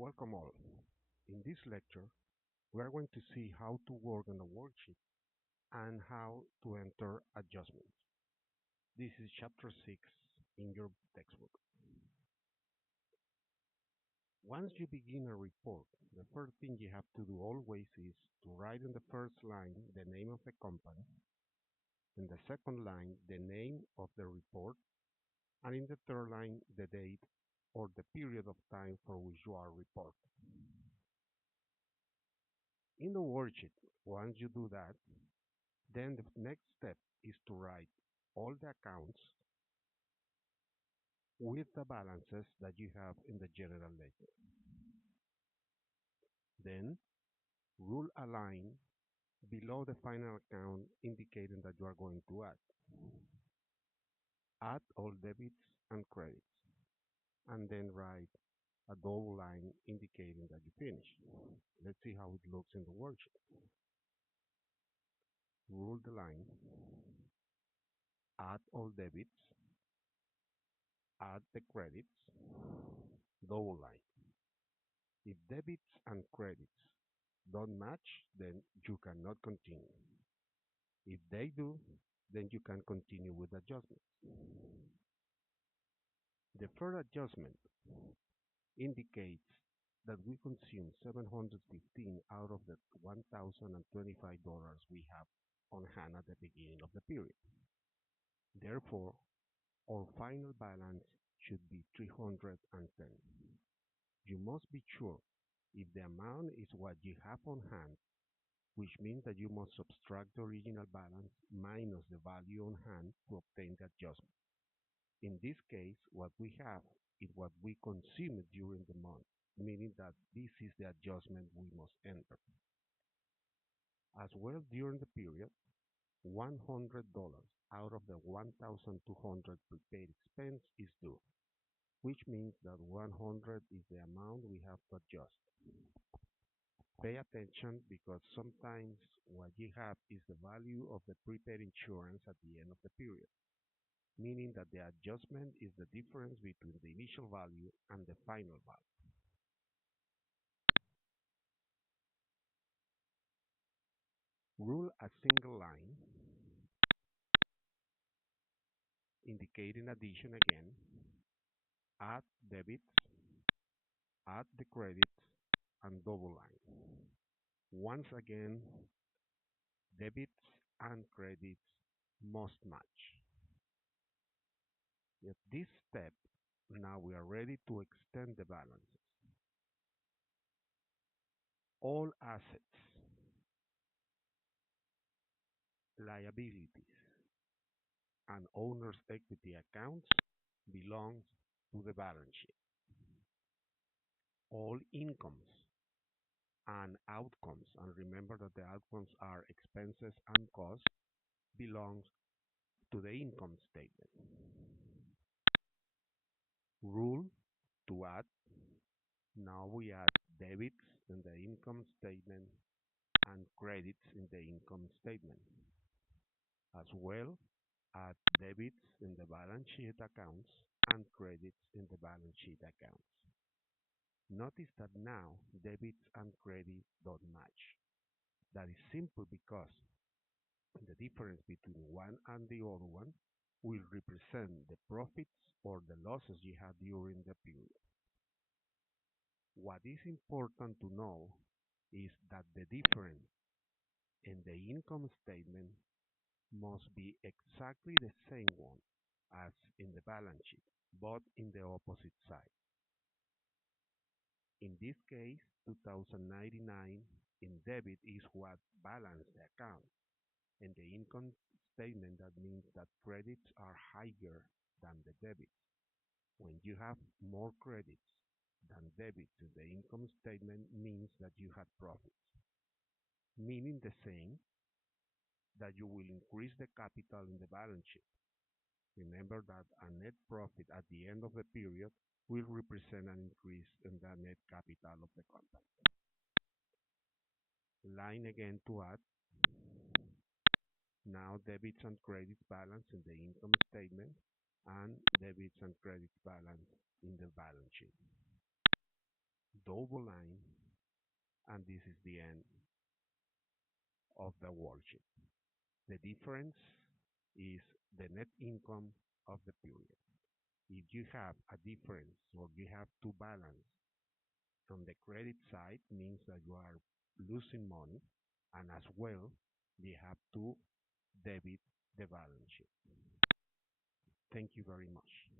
Welcome all. In this lecture, we are going to see how to work on a worksheet and how to enter adjustments. This is chapter 6 in your textbook. Once you begin a report, the first thing you have to do always is to write in the first line the name of the company, in the second line the name of the report, and in the third line the date or the period of time for which you are reporting. In the worksheet, once you do that, then the next step is to write all the accounts with the balances that you have in the general ledger. Then rule a line below the final account indicating that you are going to add. Add all debits and credits, and then write a double line indicating that you finished. Let's see how it looks in the worksheet. Rule the line, add all debits, add the credits, double line. If debits and credits don't match, then you cannot continue. If they do, then you can continue with adjustments. The first adjustment indicates that we consume $715 out of the $1,025 we have on hand at the beginning of the period. Therefore, our final balance should be $310. You must be sure if the amount is what you have on hand, which means that you must subtract the original balance minus the value on hand to obtain the adjustment. In this case, what we have is what we consumed during the month, meaning that this is the adjustment we must enter. As well, during the period, $100 out of the $1,200 prepaid expense is due, which means that 100 is the amount we have to adjust. Pay attention because sometimes what you have is the value of the prepaid insurance at the end of the period, meaning that the adjustment is the difference between the initial value and the final value. Rule a single line indicating addition again, add debits, add the credits, and double line. Once again, debits and credits must match. At this step, now we are ready to extend the balances. All assets, liabilities, and owner's equity accounts belong to the balance sheet. All incomes and outcomes, and remember that the outcomes are expenses and costs, belongs to the income statement. Rule to add. Now we add debits in the income statement and credits in the income statement. As well, add debits in the balance sheet accounts and credits in the balance sheet accounts. Notice that now debits and credits don't match. That is simple because the difference between one and the other one will represent the profits or the losses you had during the period. What is important to know is that the difference in the income statement must be exactly the same one as in the balance sheet, but in the opposite side. In this case, 2099 in debit is what balanced the account. In the income statement, that means that credits are higher than the debits. When you have more credits than debits in the income statement means that you had profits. Meaning the same that you will increase the capital in the balance sheet. Remember that a net profit at the end of the period will represent an increase in the net capital of the company. Line again to add. Now debits and credits balance in the income statement and debits and credits balance in the balance sheet. double line, and this is the end of the worksheet. The difference is the net income of the period. If you have a difference or you have to balance from the credit side, means that you are losing money, and as well, you have to debit the balance sheet. Thank you very much.